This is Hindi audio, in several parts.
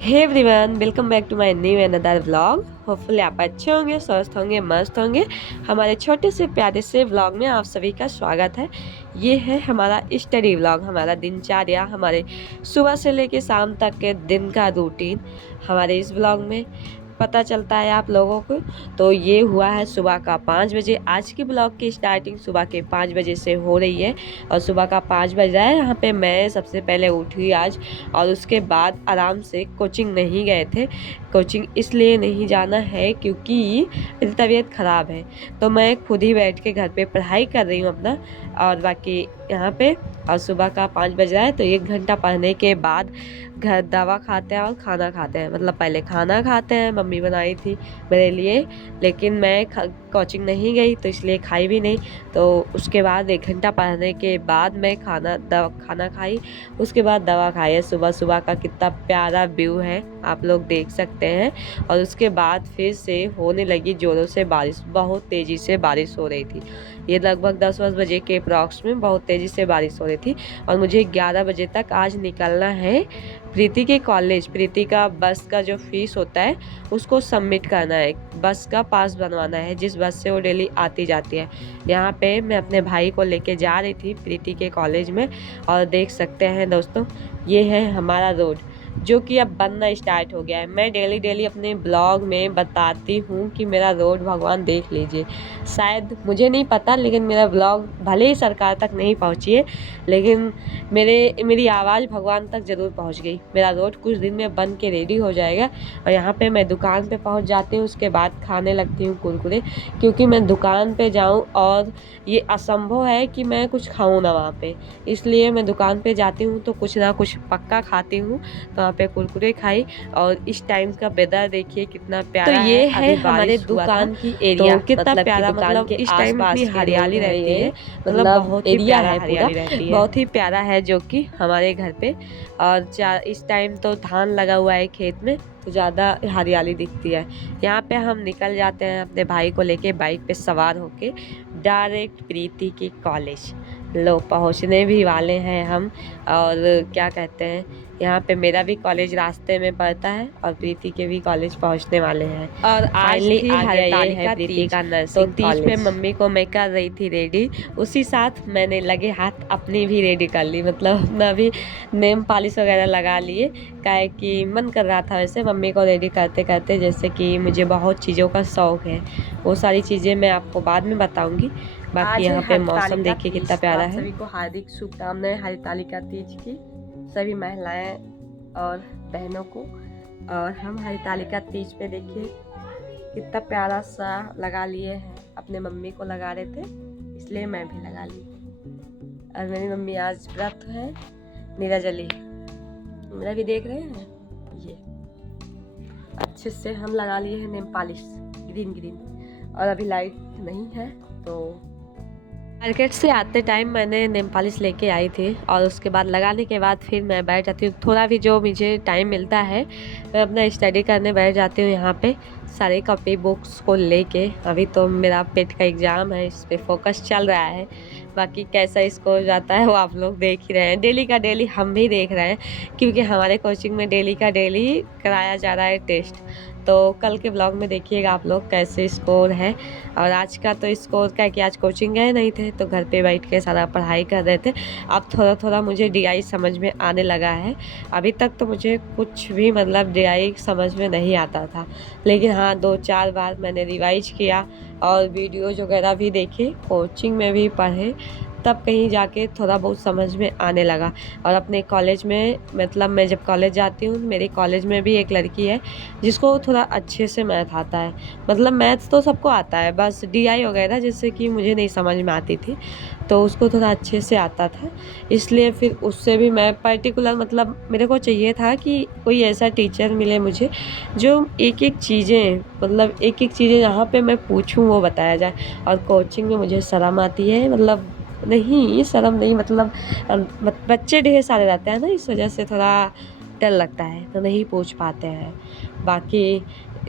Hey everyone, welcome back to my new another vlog. Hopefully आप अच्छे होंगे, स्वस्थ होंगे, मस्त होंगे। हमारे छोटे से प्यारे से व्लॉग में आप सभी का स्वागत है। ये है हमारा स्टडी व्लॉग, हमारा दिनचर्या, हमारे सुबह से लेके शाम तक के दिन का रूटीन हमारे इस व्लॉग में पता चलता है आप लोगों को। तो ये हुआ है सुबह का 5 बजे। आज की ब्लॉग की स्टार्टिंग सुबह के 5 बजे से हो रही है और सुबह का 5 बज रहा है। यहाँ पे मैं सबसे पहले उठी आज और उसके बाद आराम से कोचिंग नहीं गए थे। कोचिंग इसलिए नहीं जाना है क्योंकि मेरी तबीयत ख़राब है, तो मैं खुद ही बैठ के घर पे पढ़ाई कर रही हूँ अपना। और बाकी यहाँ पे और सुबह का 5 बज रहा है, तो 1 घंटा पढ़ने के बाद घर दवा खाते हैं और खाना खाते हैं। मतलब पहले खाना खाते हैं, मम्मी बनाई थी मेरे लिए, लेकिन मैं कोचिंग नहीं गई तो इसलिए खाई भी नहीं। तो उसके बाद 1 घंटा पढ़ने के बाद मैं खाना खाई, उसके बाद दवा खाई है। सुबह सुबह का कितना प्यारा व्यू है आप लोग देख सकते हैं। और उसके बाद फिर से होने लगी ज़ोरों से बारिश, बहुत तेज़ी से बारिश हो रही थी। ये लगभग 10 बजे के अप्रॉक्स में बहुत तेज़ी से बारिश हो रही थी। और मुझे 11 बजे तक आज निकलना है प्रीति के कॉलेज। प्रीति का बस का जो फीस होता है उसको सबमिट करना है, बस का पास बनवाना है जिस बस से वो डेली आती जाती है। यहाँ पे मैं अपने भाई को लेके जा रही थी प्रीति के कॉलेज में। और देख सकते हैं दोस्तों, ये है हमारा रोड जो कि अब बनना स्टार्ट हो गया है। मैं डेली अपने ब्लॉग में बताती हूँ कि मेरा रोड भगवान देख लीजिए। शायद मुझे नहीं पता, लेकिन मेरा ब्लॉग भले ही सरकार तक नहीं पहुँची है, लेकिन मेरी आवाज़ भगवान तक ज़रूर पहुँच गई। मेरा रोड कुछ दिन में बन के रेडी हो जाएगा। और यहाँ पे मैं दुकान पे पहुँच जाती हूँ, उसके बाद खाने लगती हूँ कुरकुरे, क्योंकि मैं दुकान पे जाऊँ और ये असंभव है कि मैं कुछ खाऊँ ना वहाँ पे। इसलिए मैं दुकान पे जाती हूँ तो कुछ ना कुछ पक्का खाती हूँ। तो वहाँ पे कुरकुरे खाई। और इस टाइम का वेदर देखिए कितना प्यारा है। तो ये है हमारे दुकान की एरिया, तो कितना प्यारा, मतलब इस टाइम इतनी हरियाली रहती है, मतलब बहुत ही प्यारा हरियाली रहती है, बहुत ही प्यारा है जो कि हमारे घर पे। और इस टाइम तो धान लगा हुआ है खेत में, तो ज़्यादा हरियाली दिखती है। यहाँ पे हम निकल जाते हैं अपने भाई को लेके बाइक पे सवार होके डायरेक्ट प्रीति के कॉलेज। लो पहुँचने भी वाले हैं हम। और क्या कहते हैं, यहाँ पे मेरा भी कॉलेज रास्ते में पड़ता है और प्रीति के भी कॉलेज पहुँचने वाले हैं। और आज थी हरितालिका तीज का नर्सिंग। तो तीज पे मम्मी को मैं कर रही थी रेडी, उसी साथ मैंने लगे हाथ अपनी भी रेडी कर ली। मतलब मैं भी नेम पॉलिश वगैरह लगा लिए, काहे कि मन कर रहा था वैसे मम्मी को रेडी करते करते। जैसे कि मुझे बहुत चीज़ों का शौक़ है, वो सारी चीज़ें मैं आपको बाद में बताऊँगी। बाकी यहाँ पे मौसम देखिए कितना प्यारा है। सभी को हार्दिक शुभकामनाएं हरितालिका तीज की, सभी महिलाएं और बहनों को। और हम हरितालिका तीज पे देखिए कितना प्यारा सा लगा लिए हैं। अपने मम्मी को लगा रहे थे इसलिए मैं भी लगा ली। और मेरी मम्मी आज व्रत है, निराजली। मेरा भी देख रहे हैं, ये अच्छे से हम लगा लिए हैं नेल पॉलिश ग्रीन। और अभी लाइट नहीं है, तो मार्केट से आते टाइम मैंने नेल पॉलिश लेके आई थी। और उसके बाद लगाने के बाद फिर मैं बैठ जाती हूँ, थोड़ा भी जो मुझे टाइम मिलता है मैं अपना स्टडी करने बैठ जाती हूँ। यहाँ पे सारे कॉपी बुक्स को लेके, अभी तो मेरा पेट का एग्ज़ाम है, इस पे फोकस चल रहा है। बाकी कैसा स्कोर जाता है वो आप लोग देख ही रहे हैं, डेली का डेली हम भी देख रहे हैं, क्योंकि हमारे कोचिंग में डेली का डेली कराया जा रहा है टेस्ट। तो कल के ब्लॉग में देखिएगा आप लोग कैसे स्कोर है। और आज का तो स्कोर का कि आज कोचिंग गए नहीं थे, तो घर पे बैठ के सारा पढ़ाई कर रहे थे। अब थोड़ा थोड़ा मुझे DI समझ में आने लगा है। अभी तक तो मुझे कुछ भी मतलब DI समझ में नहीं आता था, लेकिन हाँ 2-4 बार मैंने रिवाइज किया और वीडियोज़ वगैरह भी देखे, कोचिंग में भी पढ़े, तब कहीं जाके थोड़ा बहुत समझ में आने लगा। और अपने कॉलेज में, मतलब मैं जब कॉलेज जाती हूँ, मेरे कॉलेज में भी एक लड़की है जिसको थोड़ा अच्छे से मैथ आता है। मतलब मैथ्स तो सबको आता है, बस DI वगैरह जैसे कि मुझे नहीं समझ में आती थी, तो उसको थोड़ा अच्छे से आता था। इसलिए फिर उससे भी मैं पर्टिकुलर, मतलब मेरे को चाहिए था कि कोई ऐसा टीचर मिले मुझे जो एक एक चीज़ें जहाँ पे मैं पूछूँ वो बताया जाए। और कोचिंग में मुझे शर्म आती है, मतलब नहीं शर्म नहीं, मतलब बच्चे ढेर सारे रहते हैं ना, इस वजह से थोड़ा डर लगता है तो नहीं पूछ पाते हैं। बाकी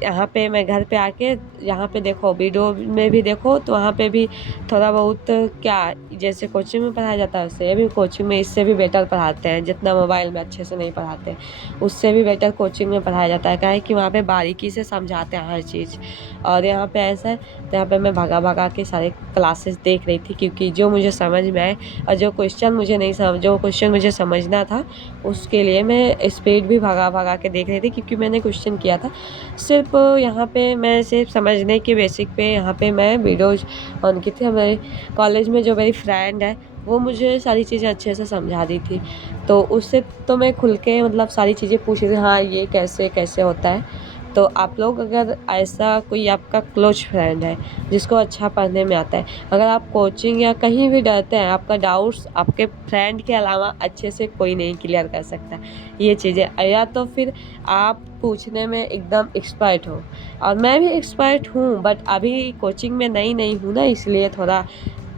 यहाँ पे मैं घर पे आके यहाँ पे देखो वीडियो में भी देखो तो वहाँ पे भी थोड़ा बहुत क्या जैसे कोचिंग में पढ़ाया जाता है उससे भी कोचिंग में इससे भी बेटर पढ़ाते हैं, जितना मोबाइल में अच्छे से नहीं पढ़ाते उससे भी बेटर कोचिंग में पढ़ाया जाता है। क्या है कि वहाँ पे बारीकी से समझाते हैं हर चीज़। और यहाँ पे ऐसा है तो यहाँ पे मैं भगा भगा के सारे क्लासेस देख रही थी, क्योंकि जो मुझे समझ में आए और जो क्वेश्चन मुझे समझना था उसके लिए मैं स्पीड भी भगा भगा के देख रही थी, क्योंकि मैंने क्वेश्चन किया था। सिर्फ यहाँ पे मैं सिर्फ समझने के बेसिक पे यहाँ पे मैं वीडियोज़ ऑन की थी। हमारे कॉलेज में जो मेरी फ्रेंड है वो मुझे सारी चीज़ें अच्छे से समझा दी थी, तो उससे तो मैं खुल के मतलब सारी चीज़ें पूछ रही थी, हाँ ये कैसे कैसे होता है। तो आप लोग अगर ऐसा कोई आपका क्लोज फ्रेंड है जिसको अच्छा पढ़ने में आता है, अगर आप कोचिंग या कहीं भी डरते हैं, आपका डाउट्स आपके फ्रेंड के अलावा अच्छे से कोई नहीं क्लियर कर सकता ये चीज़ें, या तो फिर आप पूछने में एकदम एक्सपर्ट हो। और मैं भी एक्सपर्ट हूँ बट अभी कोचिंग में नई हूँ ना, इसलिए थोड़ा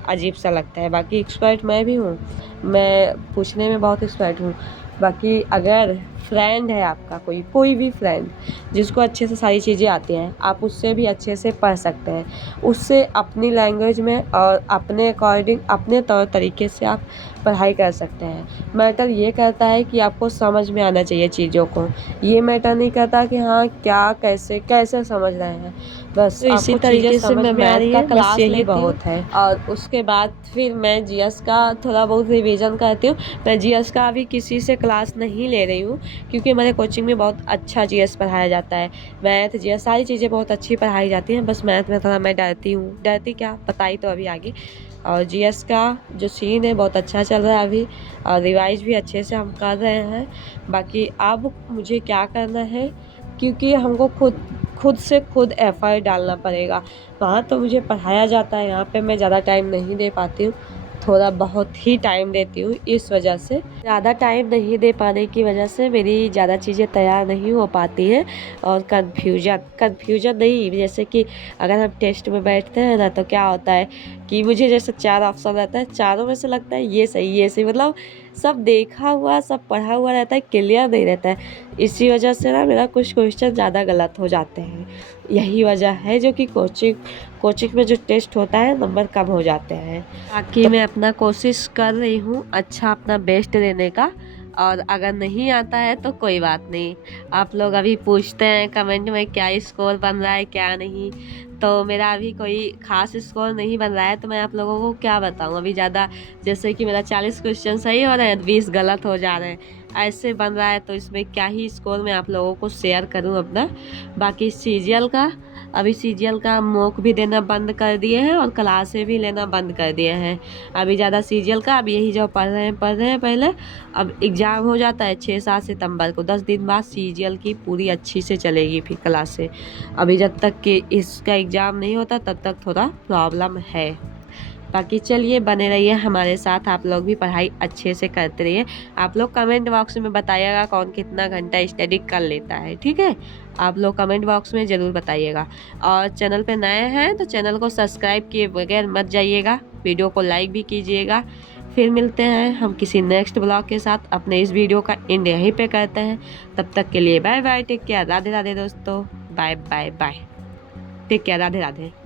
अजीब सा लगता है। बाकी एक्सपर्ट मैं भी हूँ, मैं पूछने में बहुत एक्सपर्ट हूँ। बाकी अगर फ्रेंड है आपका कोई भी फ्रेंड जिसको अच्छे से सारी चीज़ें आती हैं, आप उससे भी अच्छे से पढ़ सकते हैं। उससे अपनी लैंग्वेज में और अपने अकॉर्डिंग अपने तौर तरीके से आप पढ़ाई कर सकते हैं। मैटर ये करता है कि आपको समझ में आना चाहिए चीज़ों को, ये मैटर नहीं करता कि हाँ क्या कैसे कैसे समझ रहे हैं। बस तो इसी आपको तरीके चीज़ें से समझ मैं में आ मैथ रही का है, बस क्लास यही लेती हूँ। बहुत है। और उसके बाद फिर मैं जीएस का थोड़ा बहुत रिवीजन करती हूँ। मैं जीएस का अभी किसी से क्लास नहीं ले रही हूँ, क्योंकि हमारे कोचिंग में बहुत अच्छा जीएस पढ़ाया जाता है। मैथ जीएस सारी चीज़ें बहुत अच्छी पढ़ाई जाती हैं, बस मैथ में थोड़ा मैं डरती हूँ। डरती क्या बताई तो अभी आगे। और जीएस का जो सीन है बहुत अच्छा चल रहा है अभी, और रिवाइज भी अच्छे से हम कर रहे हैं। बाकी अब मुझे क्या करना है, क्योंकि हमको खुद से खुद एफर्ट डालना पड़ेगा। वहाँ तो मुझे पढ़ाया जाता है, यहाँ पे मैं ज़्यादा टाइम नहीं दे पाती हूँ, थोड़ा बहुत ही टाइम देती हूँ। इस वजह से ज़्यादा टाइम नहीं दे पाने की वजह से मेरी ज़्यादा चीज़ें तैयार नहीं हो पाती हैं। और कन्फ्यूजन नहीं, जैसे कि अगर हम टेस्ट में बैठते हैं ना तो क्या होता है कि मुझे जैसे 4 ऑप्शन रहता है, चारों में से लगता है ये सही मतलब सब देखा हुआ सब पढ़ा हुआ रहता है, क्लियर नहीं रहता है। इसी वजह से ना मेरा कुछ क्वेश्चन ज़्यादा गलत हो जाते हैं। यही वजह है जो कि कोचिंग में जो टेस्ट होता है नंबर कम हो जाते हैं। बाकी मैं अपना कोशिश कर रही हूँ अच्छा अपना बेस्ट देने का, और अगर नहीं आता है तो कोई बात नहीं। आप लोग अभी पूछते हैं कमेंट में क्या स्कोर बन रहा है क्या नहीं, तो मेरा अभी कोई खास स्कोर नहीं बन रहा है, तो मैं आप लोगों को क्या बताऊं। अभी ज़्यादा जैसे कि मेरा 40 क्वेश्चन सही हो रहे हैं, 20 गलत हो जा रहे हैं, ऐसे बन रहा है, तो इसमें क्या ही स्कोर मैं आप लोगों को शेयर करूं अपना। बाकी सीजीएल का मॉक भी देना बंद कर दिए हैं और क्लासें भी लेना बंद कर दिए हैं। अभी ज़्यादा सीजीएल का अब यही जो पढ़ रहे हैं पहले। अब एग्ज़ाम हो जाता है 6-7 सितंबर को, 10 दिन बाद सीजीएल की पूरी अच्छी से चलेगी फिर क्लासें। अभी जब तक कि इसका एग्ज़ाम नहीं होता तब तक थोड़ा प्रॉब्लम है। बाकी चलिए बने रहिए हमारे साथ, आप लोग भी पढ़ाई अच्छे से करते रहिए। आप लोग कमेंट बॉक्स में बताइएगा कौन कितना घंटा स्टडी कर लेता है, ठीक है। आप लोग कमेंट बॉक्स में ज़रूर बताइएगा। और चैनल पे नए हैं तो चैनल को सब्सक्राइब किए बगैर मत जाइएगा, वीडियो को लाइक भी कीजिएगा। फिर मिलते हैं हम किसी नेक्स्ट ब्लॉग के साथ। अपने इस वीडियो का एंड यहीं पे करते हैं। तब तक के लिए bye bye, take care, Radhe Radhe दोस्तों, bye bye bye, take care, Radhe Radhe.